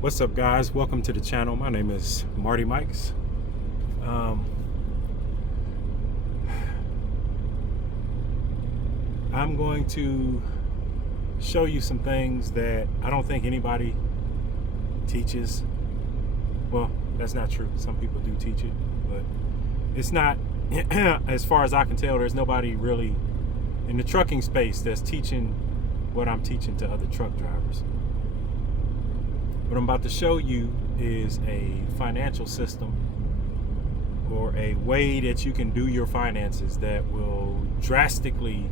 What's up, guys? Welcome to the channel. My name is Marty Mikes. I'm going to show you some things that I don't think anybody teaches. Well, that's not true. Some people do teach it, but it's not, as far as I can tell, there's nobody really in the trucking space that's teaching what I'm teaching to other truck drivers. What I'm about to show you is a financial system or a way that you can do your finances that will drastically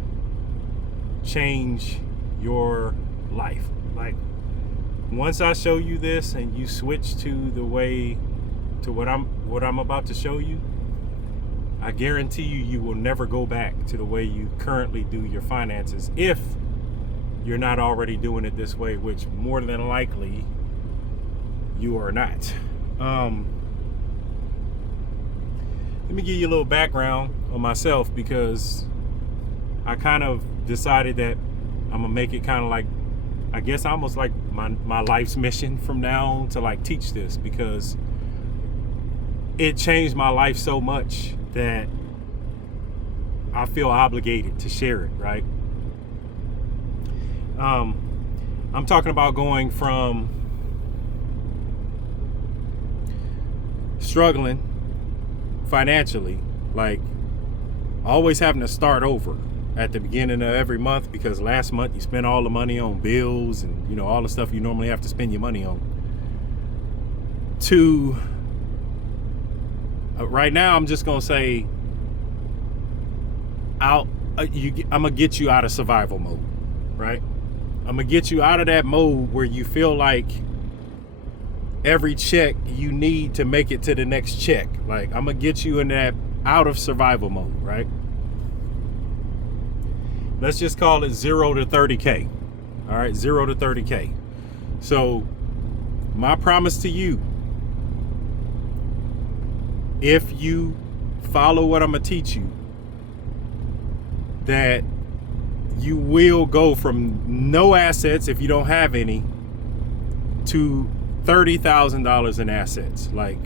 change your life. Like, once I show you this and you switch to the way to what I'm about to show you, I guarantee you will never go back to the way you currently do your finances if you're not already doing it this way, which more than likely you are not. Let me give you a little background on myself, because I kind of decided that I'm gonna make it kind of like, I guess almost like my life's mission from now on, to like teach this, because it changed my life so much that I feel obligated to share it, right? I'm talking about going from struggling financially, like always having to start over at the beginning of every month because last month you spent all the money on bills and, you know, all the stuff you normally have to spend your money on, to right now I'm just gonna say I'm gonna get you out of survival mode, right? I'm gonna get you out of that mode where you feel like every check you need to make it to the next check. Like, I'm gonna get you in that out of survival mode, right? Let's just call it 0 to 30K. All right, 0 to 30K. So my promise to you, if you follow what I'm gonna teach you, that you will go from no assets, if you don't have any, to $30,000 in assets, like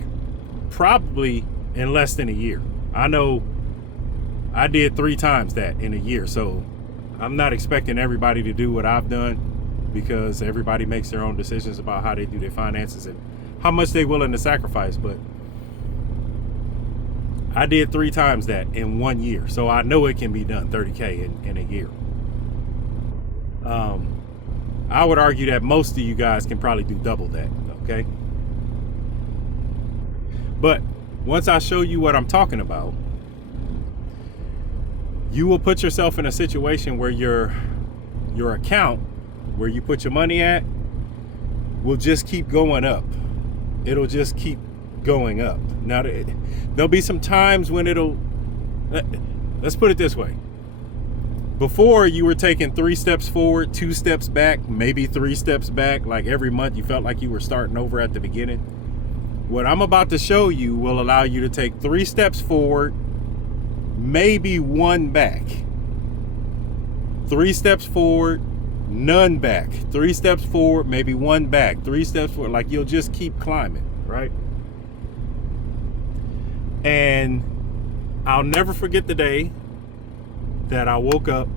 probably in less than a year. I know I did 3 times that in a year, so I'm not expecting everybody to do what I've done, because everybody makes their own decisions about how they do their finances and how much they're willing to sacrifice. But I did 3 times that in 1 year, so I know it can be done, 30K in a year. I would argue that most of you guys can probably do double that, okay? But once I show you what I'm talking about, you will put yourself in a situation where your account, where you put your money at, will just keep going up. It'll just keep going up. Now, there'll be some times when let's put it this way. Before, you were taking 3 steps forward, 2 steps back, maybe 3 steps back. Like every month you felt like you were starting over at the beginning. What I'm about to show you will allow you to take 3 steps forward, maybe 1 back. 3 steps forward, none back. 3 steps forward, maybe 1 back. 3 steps forward, like you'll just keep climbing, right? And I'll never forget the day that I woke up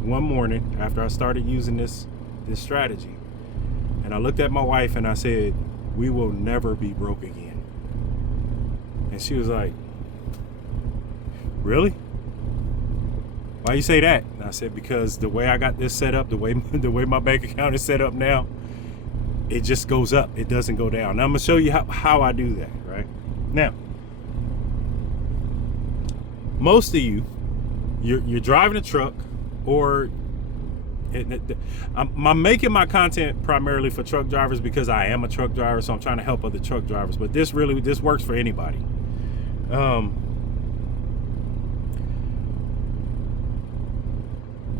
one morning after I started using this strategy, and I looked at my wife and I said, "We will never be broke again." And she was like, "Really? Why you say that?" And I said, "Because the way I got this set up, the way my bank account is set up now, it just goes up. It doesn't go down." Now I'm gonna show you how I do that, right? Now, most of you, you're driving a truck, or I'm making my content primarily for truck drivers because I am a truck driver, so I'm trying to help other truck drivers. But this works for anybody.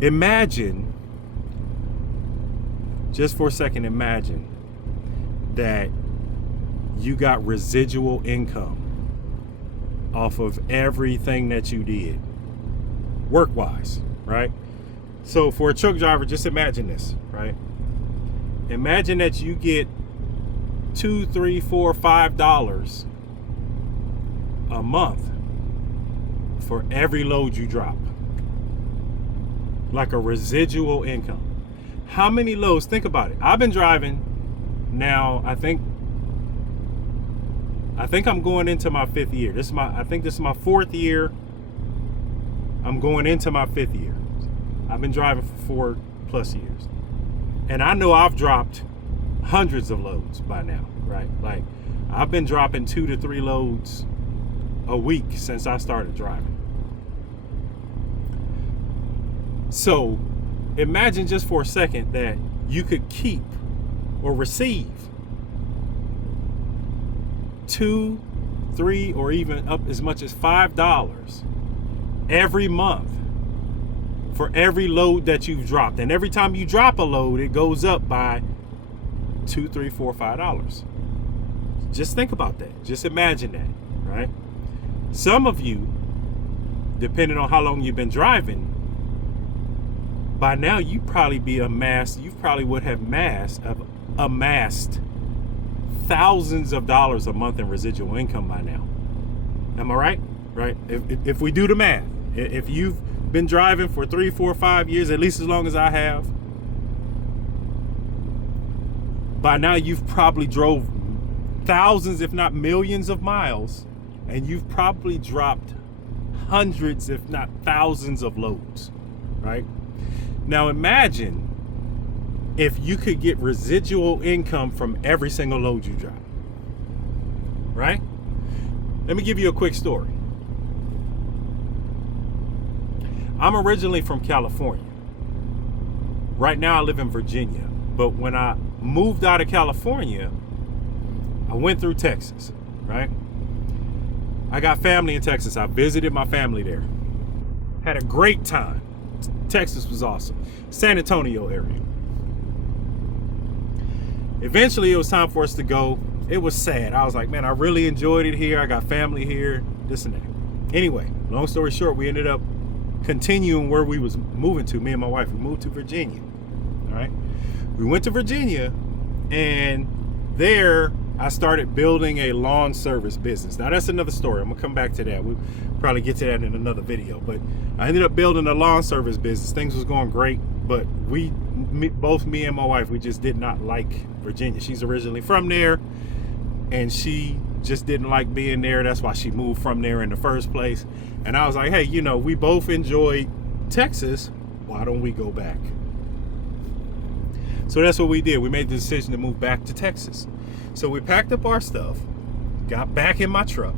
Imagine, just for a second, imagine that you got residual income off of everything that you did work-wise, right? So for a truck driver, just imagine this, right? Imagine that you get $2, $3, $4, $5 a month for every load you drop, like a residual income. How many loads? Think about it. I've been driving now. I think I'm going into my 5th year. I think this is my 4th year. I'm going into my 5th year. I've been driving for 4+ years, and I know I've dropped hundreds of loads by now, right? Like, I've been dropping 2 to 3 loads a week since I started driving. So imagine just for a second that you could keep or receive 2, 3, or even up as much as $5 every month for every load that you've dropped. And every time you drop a load, it goes up by $2, $3, $4, $5. Just think about that. Just imagine that, right? Some of you, depending on how long you've been driving, by now you probably would have amassed thousands of dollars a month in residual income by now. Am I right? Right? If we do the math, if you've been driving for 3, 4, 5 years, at least as long as I have, by now you've probably drove thousands, if not millions of miles, and you've probably dropped hundreds, if not thousands of loads, right? Now imagine if you could get residual income from every single load you drop, right? Let me give you a quick story. I'm originally from California. Right now I live in Virginia, but when I moved out of California, I went through Texas, right? I got family in Texas. I visited my family there. Had a great time. Texas was awesome. San Antonio area. Eventually it was time for us to go. It was sad. I was like, man, I really enjoyed it here. I got family here, this and that. Anyway, long story short, we ended up continuing where we was moving to. Me and my wife, we moved to Virginia. All right. We went to Virginia, and there I started building a lawn service business. Now that's another story. I'm gonna come back to that. We'll probably get to that in another video. But I ended up building a lawn service business. Things was going great, but both me and my wife, we just did not like Virginia. She's originally from there, and she just didn't like being there. That's why she moved from there in the first place. And I was like, hey, we both enjoyed Texas. Why don't we go back? So that's what we did. We made the decision to move back to Texas. So we packed up our stuff, got back in my truck,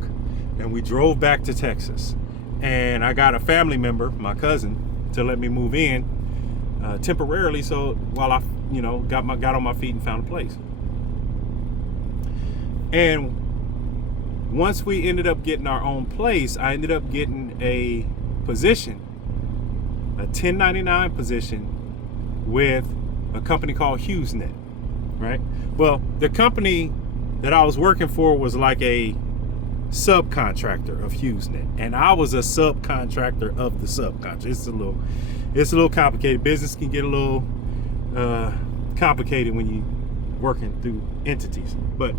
and we drove back to Texas. And I got a family member, my cousin, to let me move in temporarily. So while I, got on my feet and found a place. And once we ended up getting our own place, I ended up getting a position, a 1099 position with a company called HughesNet, right? Well, the company that I was working for was like a subcontractor of HughesNet, and I was a subcontractor of the subcontractor. It's a little complicated. Business can get a little complicated when you're working through entities, but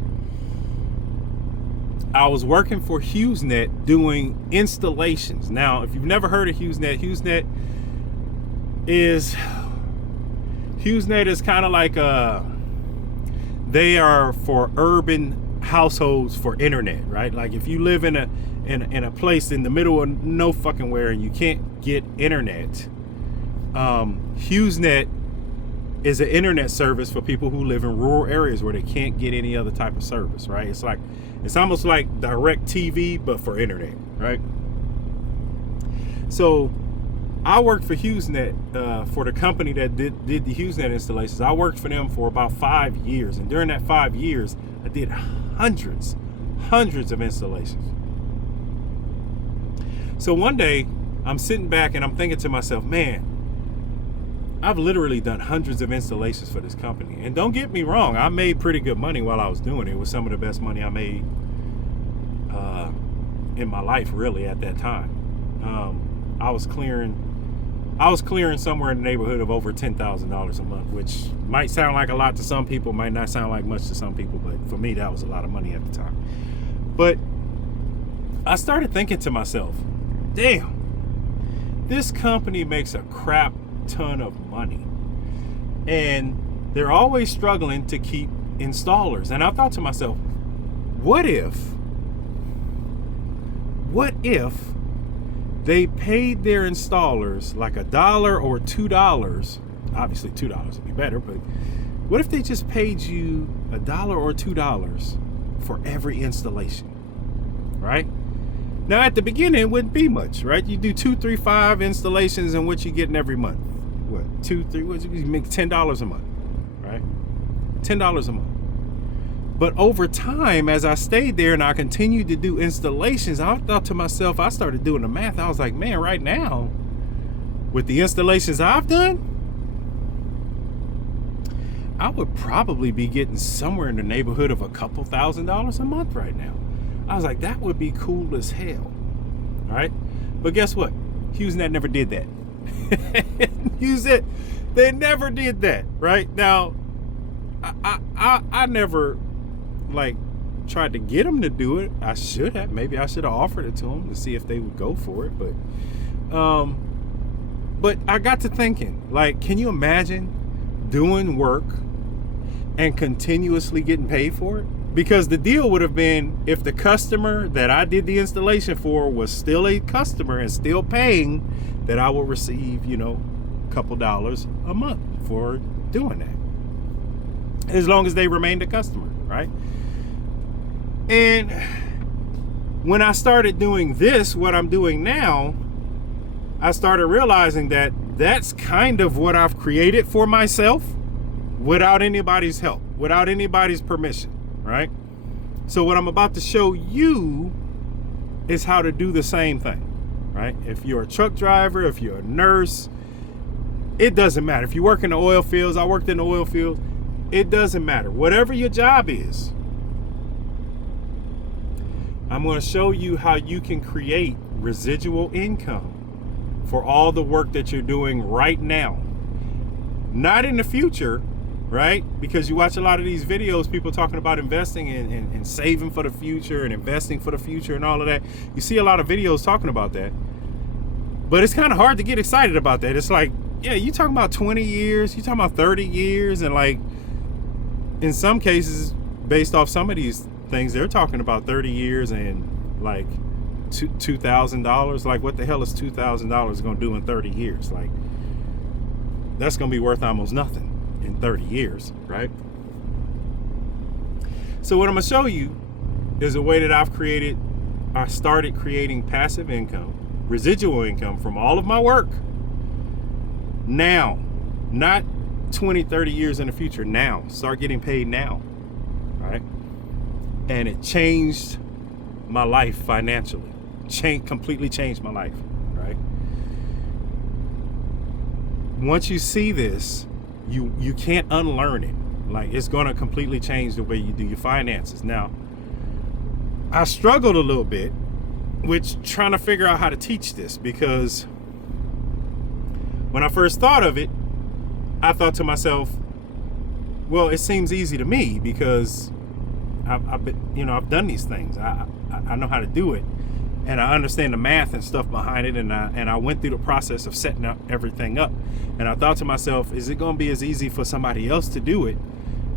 I was working for HughesNet doing installations. Now, if you've never heard of HughesNet, HughesNet is kind of like they are for urban households for internet, right? Like if you live in a place in the middle of no fucking where and you can't get internet, HughesNet is an internet service for people who live in rural areas where they can't get any other type of service, right? It's almost like direct TV, but for internet, right? So I worked for HughesNet, for the company that did the HughesNet installations. I worked for them for about 5 years. And during that 5 years, I did hundreds of installations. So one day I'm sitting back and I'm thinking to myself, man, I've literally done hundreds of installations for this company. And don't get me wrong, I made pretty good money while I was doing it. It was some of the best money I made in my life, really, at that time. I was clearing I was clearing somewhere in the neighborhood of over $10,000 a month, which might sound like a lot to some people, might not sound like much to some people, but for me, that was a lot of money at the time. But I started thinking to myself, damn, this company makes a crap ton of money, and they're always struggling to keep installers. And I thought to myself, what if they paid their installers like $1 or $2? Obviously $2 would be better, but what if they just paid you $1 or $2 for every installation, right? Now at the beginning it wouldn't be much, right? You do 2, 3, 5 installations, and what you getting every month? What, 2, 3? What you make $10 a month, right? $10 a month. But over time, as I stayed there and I continued to do installations, I thought to myself, I started doing the math. I was like, man, right now, with the installations I've done, I would probably be getting somewhere in the neighborhood of a couple $1,000s a month right now. I was like, that would be cool as hell. All right. But guess what? HughesNet never did that. HughesNet, they never did that. Right now, I never tried to get them to do it. I should have. Maybe I should have offered it to them to see if they would go for it. But I got to thinking, can you imagine doing work and continuously getting paid for it? Because the deal would have been, if the customer that I did the installation for was still a customer and still paying, that I would receive, a couple dollars a month for doing that, as long as they remained a customer, right? And when I started doing this, what I'm doing now, I started realizing that that's kind of what I've created for myself without anybody's help, without anybody's permission, right? So what I'm about to show you is how to do the same thing, right? If you're a truck driver, if you're a nurse, it doesn't matter. If you work in the oil fields, I worked in the oil fields, it doesn't matter. Whatever your job is, I'm going to show you how you can create residual income for all the work that you're doing right now. Not in the future, right? Because you watch a lot of these videos, people talking about investing and saving for the future and investing for the future and all of that. You see a lot of videos talking about that. But it's kind of hard to get excited about that. It's like, yeah, you talking about 20 years, you talking about 30 years, and in some cases, based off some of these things, they're talking about 30 years and $2,000. What the hell is $2,000 going to do in 30 years? That's going to be worth almost nothing in 30 years, right? So what I'm going to show you is a way that I started creating passive income, residual income from all of my work now, not 20, 30 years in the future. Now, start getting paid now, right? And it changed my life financially. Completely changed my life, right? Once you see this, you can't unlearn it. It's going to completely change the way you do your finances. Now, I struggled a little bit with trying to figure out how to teach this, because when I first thought of it, I thought to myself, well, it seems easy to me because I've done these things. I know how to do it, and I understand the math and stuff behind it, and I went through the process of setting up everything up. And I thought to myself, is it going to be as easy for somebody else to do it?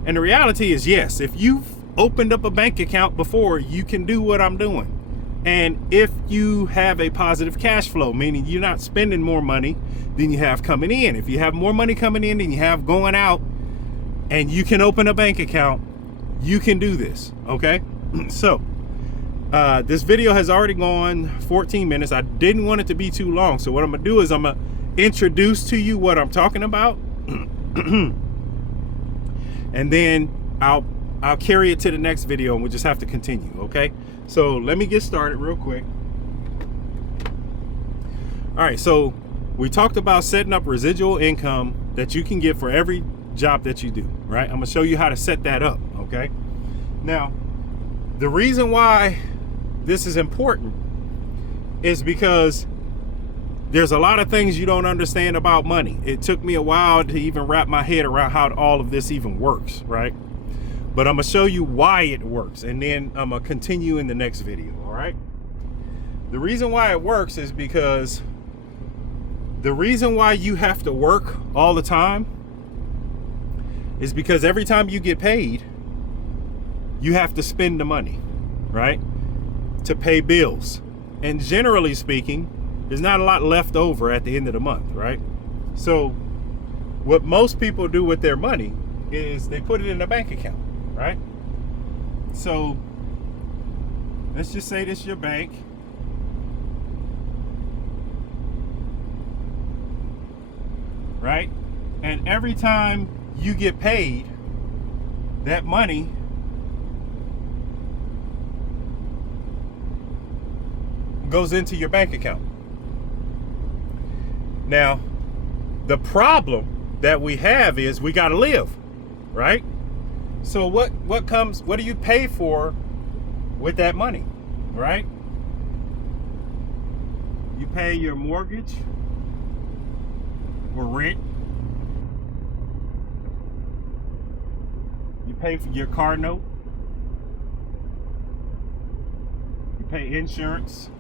And the reality is, yes. If you've opened up a bank account before, you can do what I'm doing. And if you have a positive cash flow, meaning you're not spending more money than you have coming in, if you have more money coming in than you have going out, and you can open a bank account, you can do this, okay? So this video has already gone 14 minutes. I didn't want it to be too long. So what I'm gonna do is I'm gonna introduce to you what I'm talking about. And then I'll carry it to the next video, and we'll just have to continue, okay? So let me get started real quick. All right, so we talked about setting up residual income that you can get for every job that you do, right? I'm gonna show you how to set that up, okay? Now, the reason why this is important is because there's a lot of things you don't understand about money. It took me a while to even wrap my head around how all of this even works, right? But I'm gonna show you why it works, and then I'm gonna continue in the next video, all right? The reason why it works is because the reason why you have to work all the time is because every time you get paid, you have to spend the money, right? To pay bills. And generally speaking, there's not a lot left over at the end of the month, right? So what most people do with their money is they put it in a bank account, right? So let's just say this is your bank. Right? And every time you get paid, that money goes into your bank account. Now, the problem that we have is we got to live, right? So what do you pay for with that money, right? You pay your mortgage or rent. You pay for your car note. You pay insurance.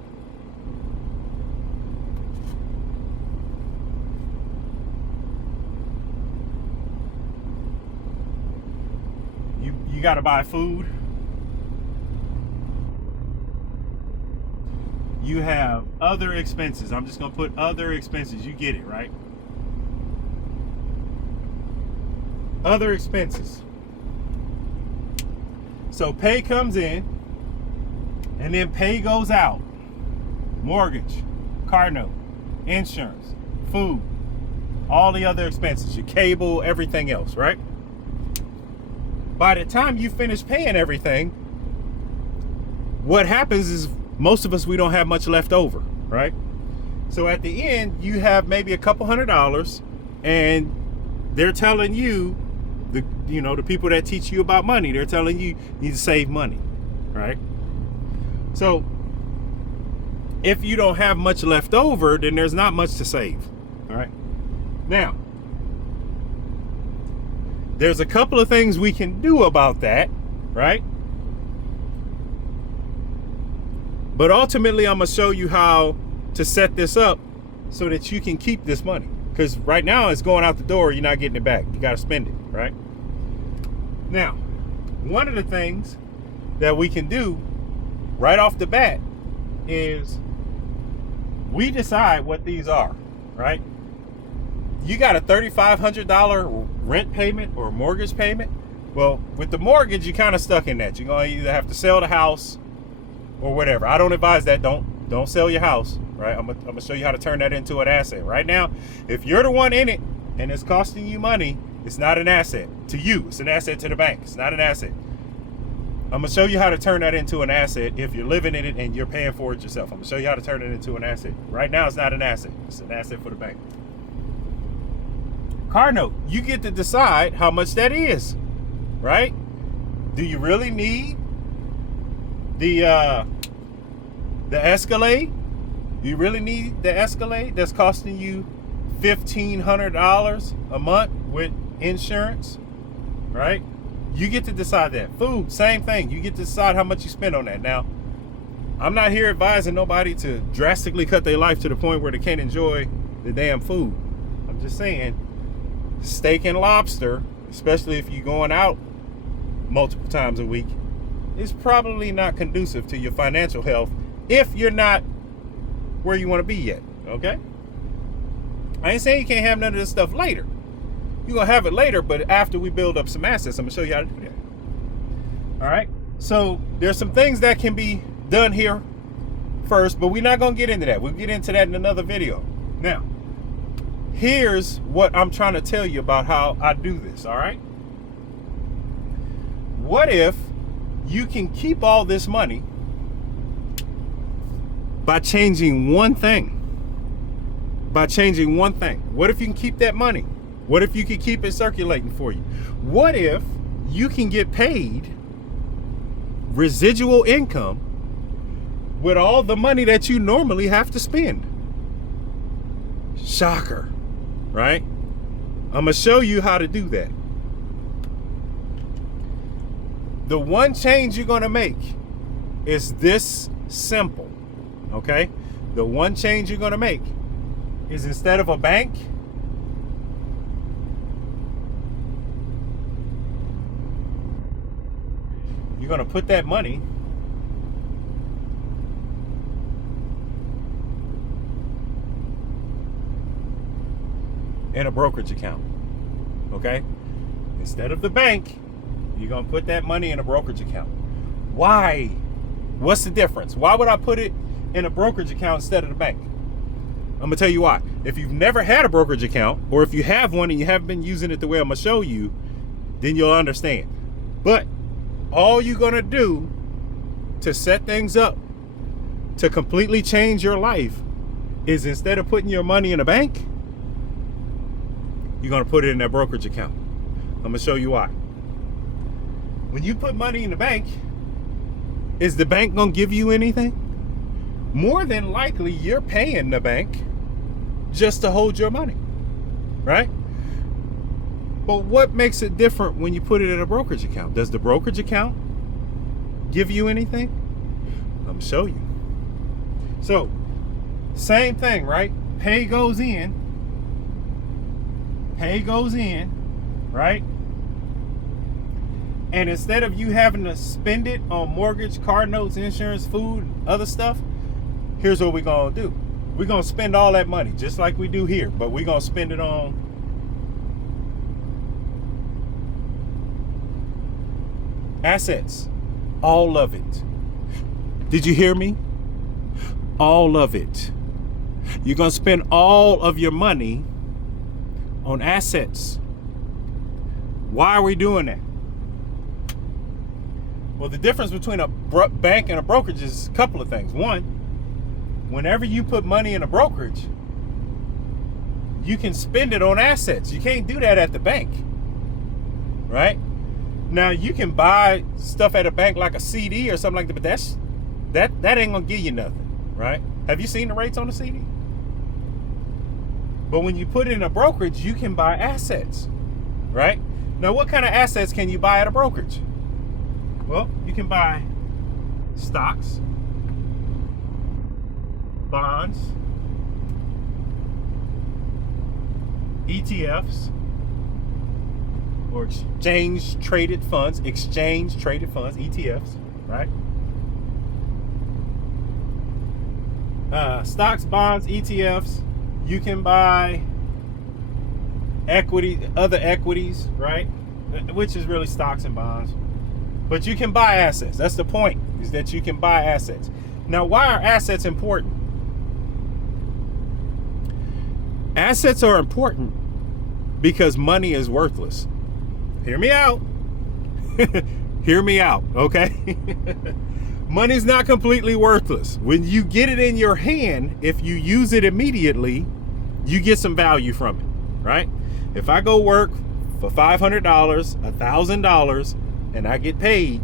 You got to buy food. You have other expenses. I'm just going to put other expenses. You get it, right? Other expenses. So pay comes in, and then pay goes out. Mortgage, car note, insurance, food, all the other expenses, your cable, everything else, right? By the time you finish paying everything, what happens is most of us, we don't have much left over, right? So at the end, you have maybe a couple $100, and they're telling you, the people that teach you about money, they're telling you need to save money, right? So if you don't have much left over, then there's not much to save, all right? Now, there's a couple of things we can do about that, right? But ultimately, I'm gonna show you how to set this up so that you can keep this money. Because right now it's going out the door, you're not getting it back. You gotta spend it, right? Now, one of the things that we can do right off the bat is we decide what these are, right? You got a $3,500 rent payment or mortgage payment. Well, with the mortgage, you're kind of stuck in that. You're going to either have to sell the house or whatever. I don't advise that. Don't sell your house, right? I'm gonna show you how to turn that into an asset. Right now, if you're the one in it and it's costing you money, it's not an asset to you. It's an asset to the bank. It's not an asset. I'm gonna show you how to turn that into an asset if you're living in it and you're paying for it yourself. I'm gonna show you how to turn it into an asset. Right now, it's not an asset. It's an asset for the bank. Car note, you get to decide how much that is, right? Do you really need the Escalade? Do you really need the Escalade that's costing you $1,500 a month with insurance, right? You get to decide that. Food, same thing. You get to decide how much you spend on that. Now, I'm not here advising nobody to drastically cut their life to the point where they can't enjoy the damn food. I'm just saying, steak and lobster, especially if you're going out multiple times a week, is probably not conducive to your financial health if you're not where you want to be yet, okay? I ain't saying you can't have none of this stuff later. You're going to have it later, but after we build up some assets, I'm going to show you how to do that. All right? So there's some things that can be done here first, but we're not going to get into that. We'll get into that in another video. Now, here's what I'm trying to tell you about how I do this, all right? What if you can keep all this money by changing one thing? By changing one thing. What if you can keep that money? What if you could keep it circulating for you? What if you can get paid residual income with all the money that you normally have to spend? Shocker, right? I'm gonna show you how to do that. The one change you're gonna make is this simple, okay? The one change you're gonna make is, instead of a bank, you're gonna put that money in a brokerage account, okay? Instead of the bank, you're gonna put that money in a brokerage account. Why? What's the difference? Why would I put it in a brokerage account instead of the bank? I'm gonna tell you why. If you've never had a brokerage account, or if you have one and you haven't been using it the way I'm gonna show you, then you'll understand. But all you're gonna do to set things up to completely change your life is, instead of putting your money in a bank, you're gonna put it in that brokerage account. I'm gonna show you why. When you put money in the bank, is the bank gonna give you anything? More than likely, you're paying the bank just to hold your money, right? But what makes it different when you put it in a brokerage account? Does the brokerage account give you anything? I'm gonna show you. So, same thing, right? Pay goes in, right? And instead of you having to spend it on mortgage, car notes, insurance, food, other stuff, here's what we're gonna do. We're gonna spend all that money, just like we do here, but we're gonna spend it on assets. All of it. Did you hear me? All of it. You're gonna spend all of your money on assets. Why are we doing that? Well, the difference between a bank and a brokerage is a couple of things. One, whenever you put money in a brokerage, you can spend it on assets. You can't do that at the bank, right? Now, you can buy stuff at a bank like a CD or something like that, but that ain't gonna give you nothing, right? Have you seen the rates on the CD? But when you put it in a brokerage, you can buy assets, right? Now, what kind of assets can you buy at a brokerage? Well, you can buy stocks, bonds, ETFs, or exchange traded funds, ETFs, right? Stocks, bonds, ETFs. You can buy other equities, right? Which is really stocks and bonds. But you can buy assets. That's the point, is that you can buy assets. Now, why are assets important? Assets are important because money is worthless. Hear me out. Hear me out, okay? Money's not completely worthless. When you get it in your hand, if you use it immediately, you get some value from it, right? If I go work for $500, $1,000, and I get paid,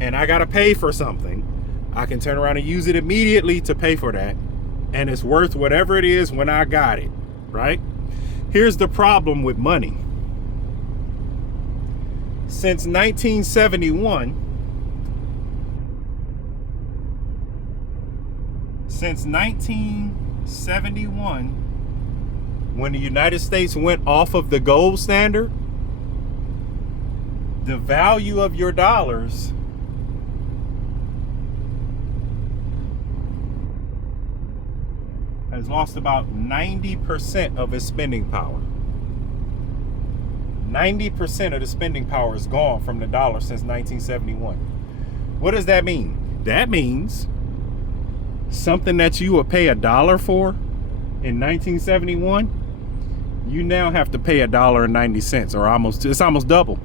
and I gotta pay for something, I can turn around and use it immediately to pay for that, and it's worth whatever it is when I got it, right? Here's the problem with money. Since 1971, when the United States went off of the gold standard, the value of your dollars has lost about 90% of its spending power. 90% of the spending power is gone from the dollar since 1971. What does that mean? That means something that you would pay $1 for in 1971, you now have to pay $1.90, or it's almost double.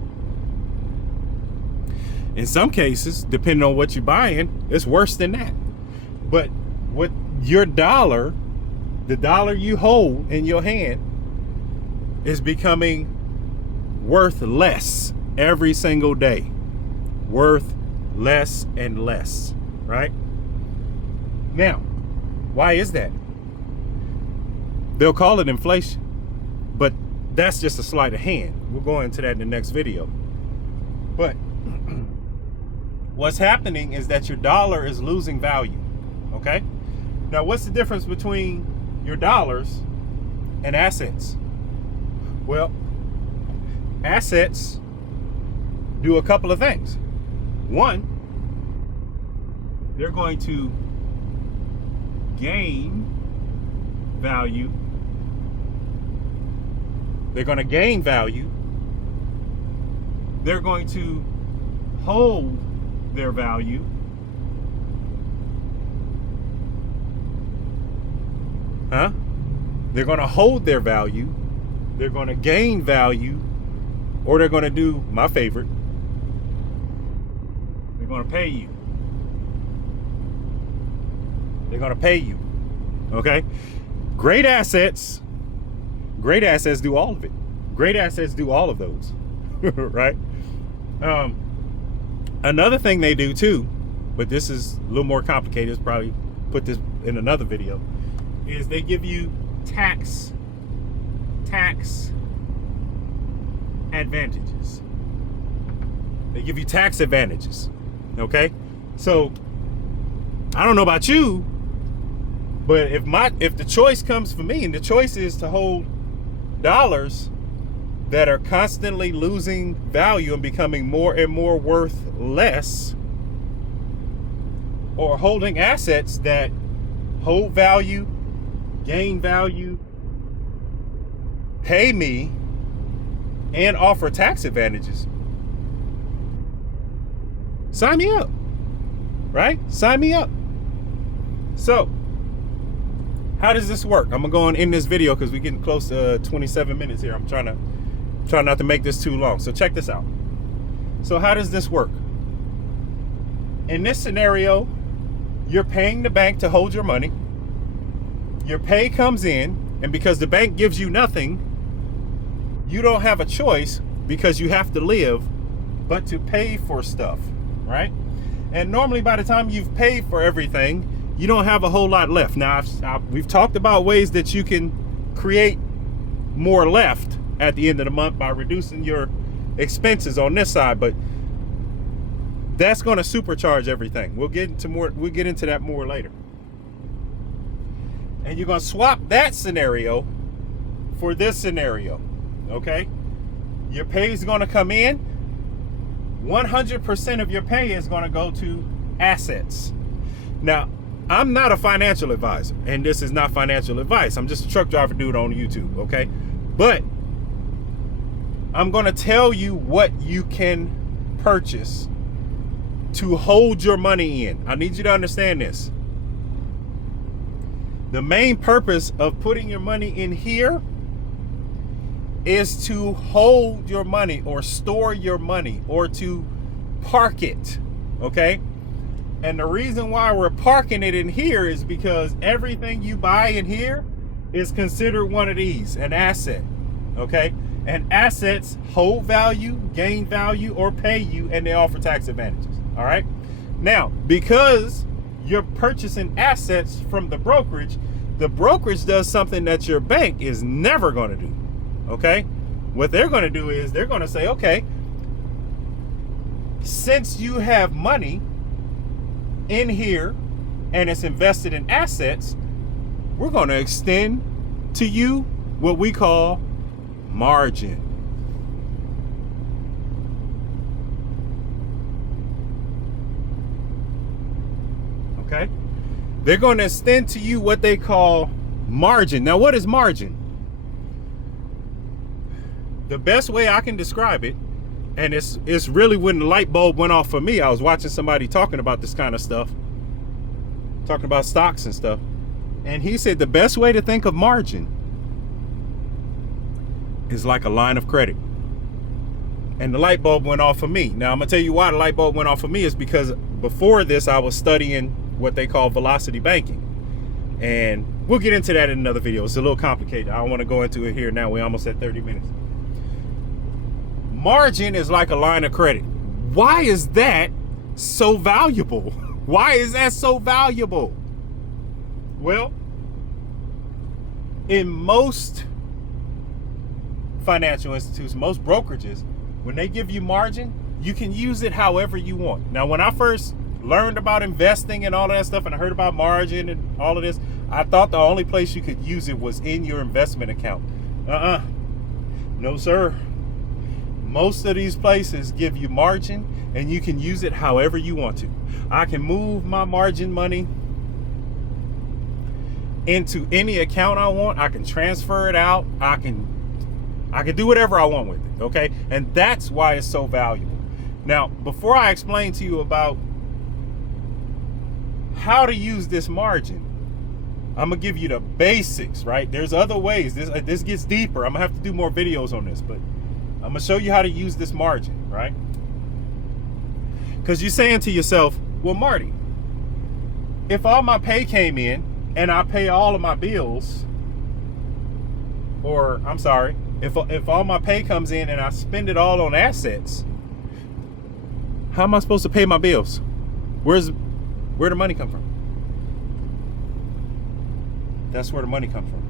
In some cases, depending on what you're buying, it's worse than that. But what your dollar, the dollar you hold in your hand, is becoming worth less every single day. Worth less and less, right? Now, why is that? They'll call it inflation, but that's just a sleight of hand. We'll go into that in the next video. But what's happening is that your dollar is losing value, okay? Now, what's the difference between your dollars and assets? Well, assets do a couple of things. One, they're going to gain value. They're going to gain value. They're going to hold their value. They're going to hold their value. They're going to gain value, or they're going to do my favorite. They're going to pay you. They're going to pay you. Okay? Great assets do all of it. Great assets do all of those. Right? Another thing they do too, but this is a little more complicated, it's probably put this in another video, is they give you tax advantages. They give you tax advantages. Okay? So I don't know about you, but if the choice comes for me, and the choice is to hold dollars that are constantly losing value and becoming more and more worth less, or holding assets that hold value, gain value, pay me, and offer tax advantages, sign me up. Right? Sign me up. So, how does this work? I'm gonna go on in this video because we're getting close to 27 minutes here. I'm trying not to make this too long. So check this out. So how does this work? In this scenario, you're paying the bank to hold your money. Your pay comes in, and because the bank gives you nothing, you don't have a choice, because you have to live, but to pay for stuff, right? And normally by the time you've paid for everything, you don't have a whole lot left. Now, we've talked about ways that you can create more left at the end of the month by reducing your expenses on this side, but that's going to supercharge everything. We'll get into that more later. And you're going to swap that scenario for this scenario, okay? Your pay is going to come in. 100% of your pay is going to go to assets. Now, I'm not a financial advisor, and this is not financial advice. I'm just a truck driver dude on YouTube, okay? But I'm going to tell you what you can purchase to hold your money in. I need you to understand this. The main purpose of putting your money in here is to hold your money, or store your money, or to park it, okay? And the reason why we're parking it in here is because everything you buy in here is considered one of these, an asset, okay? And assets hold value, gain value, or pay you, and they offer tax advantages, all right? Now, because you're purchasing assets from the brokerage does something that your bank is never going to do, okay? What they're going to do is they're going to say, okay, since you have money in here and it's invested in assets, we're going to extend to you what we call margin. Okay? They're going to extend to you what they call margin. Now, what is margin? The best way I can describe it, and it's really when the light bulb went off for me. I was watching somebody talking about this kind of stuff, talking about stocks and stuff, and he said the best way to think of margin is like a line of credit. And the light bulb went off for me. Now, I'm gonna tell you why the light bulb went off for me is because before this I was studying what they call velocity banking, and we'll get into that in another video. It's a little complicated. I don't want to go into it here now. We're almost at 30 minutes. Margin is like a line of credit. Why is that so valuable? Why is that so valuable? Well, in most financial institutions, most brokerages, when they give you margin, you can use it however you want. Now, when I first learned about investing and all that stuff, and I heard about margin and all of this, I thought the only place you could use it was in your investment account. No, sir. Most of these places give you margin, and you can use it however you want to. I can move my margin money into any account I want. I can transfer it out. I can do whatever I want with it, okay? And that's why it's so valuable. Now, before I explain to you about how to use this margin, I'm gonna give you the basics, right? There's other ways. This gets deeper. I'm gonna have to do more videos on this, but I'm gonna show you how to use this margin, right? Because you're saying to yourself, well, Marty, if all my pay came in and I pay all of my bills, or I'm sorry, if all my pay comes in and I spend it all on assets, how am I supposed to pay my bills? Where the money come from? That's where the money comes from.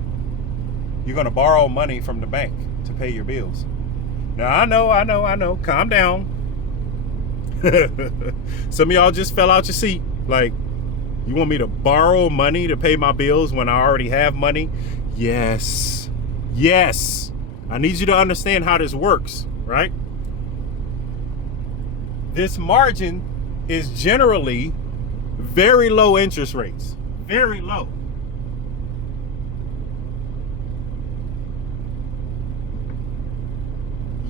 You're gonna borrow money from the bank to pay your bills. Now, I know. Calm down. Some of y'all just fell out your seat. Like, you want me to borrow money to pay my bills when I already have money? Yes. I need you to understand how this works, right? This margin is generally very low interest rates. Very low.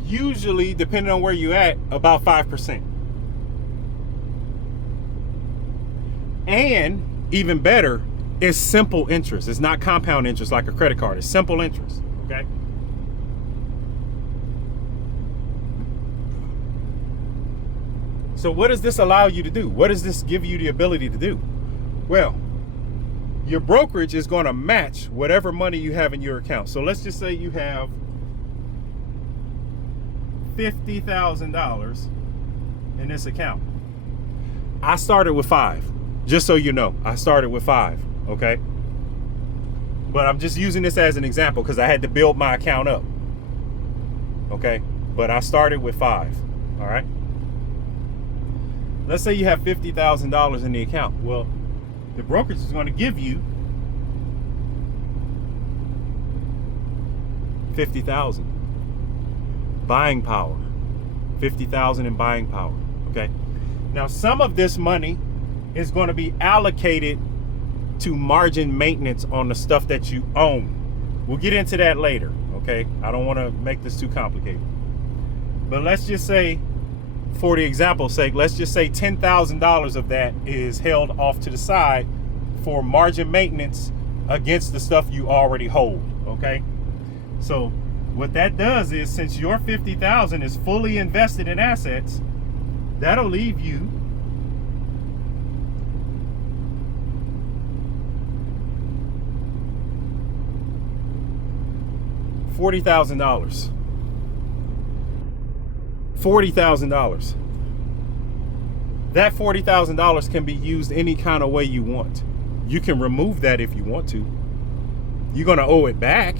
Usually, depending on where you're at, about 5%. And even better, it's simple interest. It's not compound interest like a credit card. It's simple interest, okay? So what does this allow you to do? What does this give you the ability to do? Well, your brokerage is going to match whatever money you have in your account. So let's just say you have $50,000 in this account. I started with 5. Just so you know, I started with 5, okay? But I'm just using this as an example because I had to build my account up, okay? But I started with 5, all right? Let's say you have $50,000 in the account. Well, the brokerage is going to give you $50,000 buying power, $50,000 in buying power, okay? Now, some of this money is going to be allocated to margin maintenance on the stuff that you own. We'll get into that later, okay? I don't want to make this too complicated. But let's just say, for the example's sake, let's just say $10,000 of that is held off to the side for margin maintenance against the stuff you already hold, okay? So what that does is, since your $50,000 is fully invested in assets, that'll leave you $40,000. $40,000. That $40,000 can be used any kind of way you want. You can remove that if you want to. You're going to owe it back.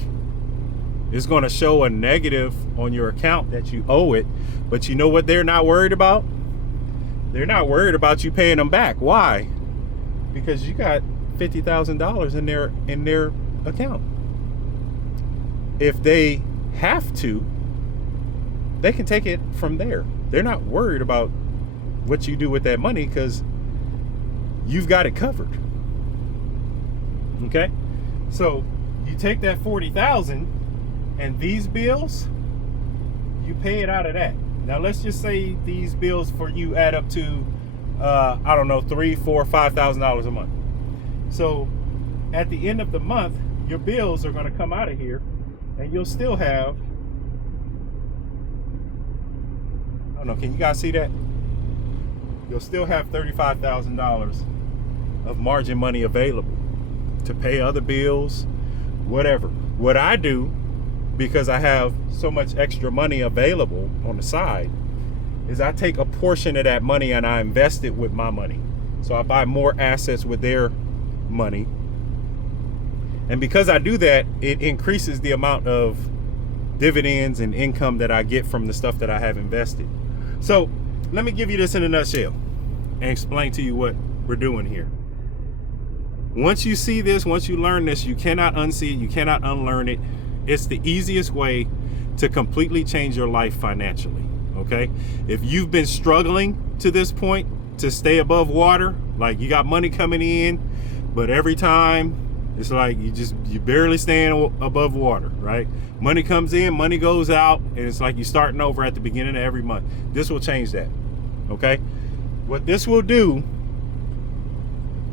It's going to show a negative on your account that you owe it. But you know what they're not worried about? They're not worried about you paying them back. Why? Because you got $50,000 in their account. If they have to, they can take it from there. They're not worried about what you do with that money because you've got it covered. Okay? So you take that $40,000 and these bills, you pay it out of that. Now let's just say these bills for you add up to I don't know, $3,000, $4,000, $5,000 a month. So at the end of the month, your bills are going to come out of here, and you'll still have, I don't know, can you guys see that? You'll still have $35,000 of margin money available to pay other bills, whatever. What I do, because I have so much extra money available on the side, is I take a portion of that money and I invest it with my money. So I buy more assets with their money, And because I do that, it increases the amount of dividends and income that I get from the stuff that I have invested. So let me give you this in a nutshell and explain to you what we're doing here. Once you see this, once you learn this, you cannot unsee it, you cannot unlearn it. It's the easiest way to completely change your life financially, okay? If you've been struggling to this point to stay above water, like you got money coming in, but every time it's like you barely staying above water, right? Money comes in, money goes out, and it's like you're starting over at the beginning of every month. This will change that, okay? What this will do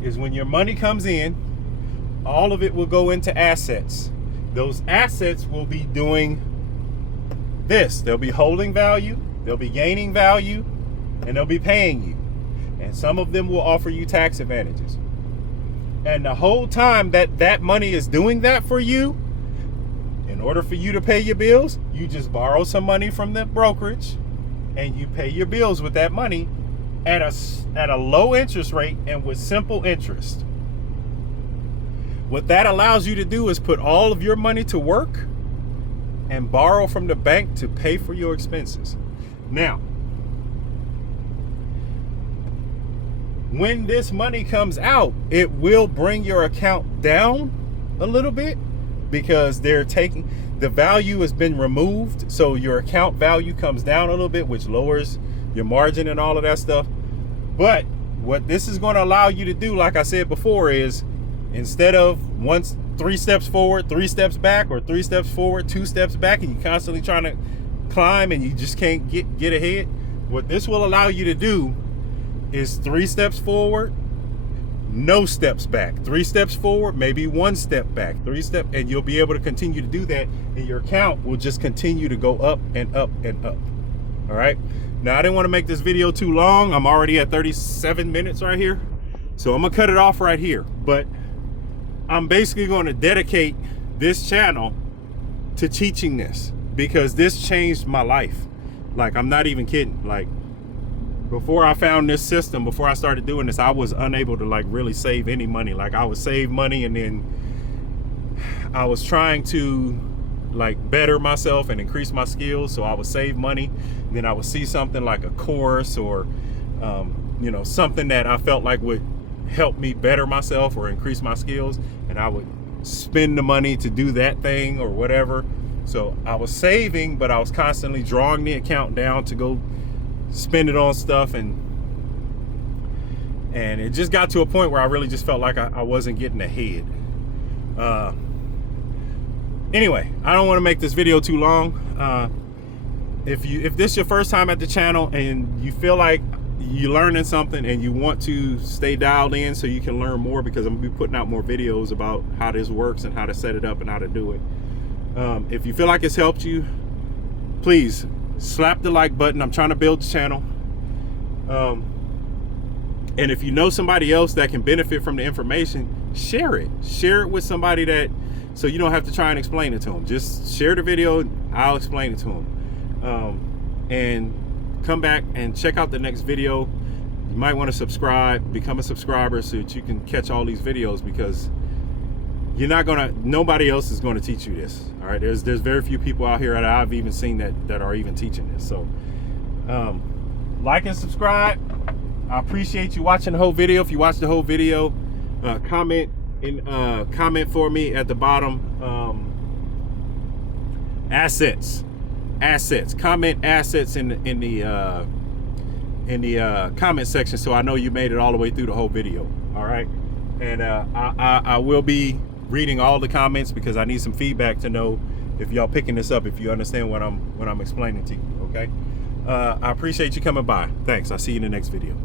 is when your money comes in, all of it will go into assets. Those assets will be doing this. They'll be holding value, they'll be gaining value, and they'll be paying you. And some of them will offer you tax advantages. And the whole time that money is doing that for you, in order for you to pay your bills, you just borrow some money from the brokerage and you pay your bills with that money at a low interest rate and with simple interest. What that allows you to do is put all of your money to work and borrow from the bank to pay for your expenses. Now, when this money comes out, it will bring your account down a little bit because they're taking, the value has been removed. So your account value comes down a little bit, which lowers your margin and all of that stuff. But what this is going to allow you to do, like I said before, is instead of 3 steps forward, 3 steps back, or 3 steps forward, 2 steps back, and you're constantly trying to climb and you just can't get ahead, what this will allow you to do is 3 steps forward, no steps back, 3 steps forward, maybe 1 step back, 3 steps, and you'll be able to continue to do that, and your account will just continue to go up and up and up. All right. Now, I didn't want to make this video too long. I'm already at 37 minutes right here, so I'm gonna cut it off right here. But I'm basically going to dedicate this channel to teaching this because this changed my life. Like, I'm not even kidding. Like, before I found this system, before I started doing this, I was unable to like really save any money. Like, I would save money and then I was trying to like better myself and increase my skills. So I would save money, and then I would see something like a course or you know, something that I felt like would help me better myself or increase my skills, and I would spend the money to do that thing or whatever. So I was saving, but I was constantly drawing the account down to go spend it on stuff, and it just got to a point where I really just felt like I wasn't getting ahead. Anyway, I don't want to make this video too long. If this is your first time at the channel and you feel like you're learning something and you want to stay dialed in so you can learn more, because I'm gonna be putting out more videos about how this works and how to set it up and how to do it. If you feel like it's helped you, please slap the like button. I'm trying to build the channel. And if you know somebody else that can benefit from the information, share it with somebody that, so you don't have to try and explain it to them. Just share the video, I'll explain it to them. And come back and check out the next video. You might want to subscribe, become a subscriber so that you can catch all these videos, because nobody else is going to teach you this. All right, there's very few people out here that I've even seen that are even teaching this. So like and subscribe. I appreciate you watching the whole video. If you watch the whole video, comment for me at the bottom. Assets. Comment assets in the comment section, so I know you made it all the way through the whole video. All right, and I will be reading all the comments because I need some feedback to know if y'all picking this up, if you understand what I'm explaining to you. Okay, I appreciate you coming by. Thanks. I'll see you in the next video.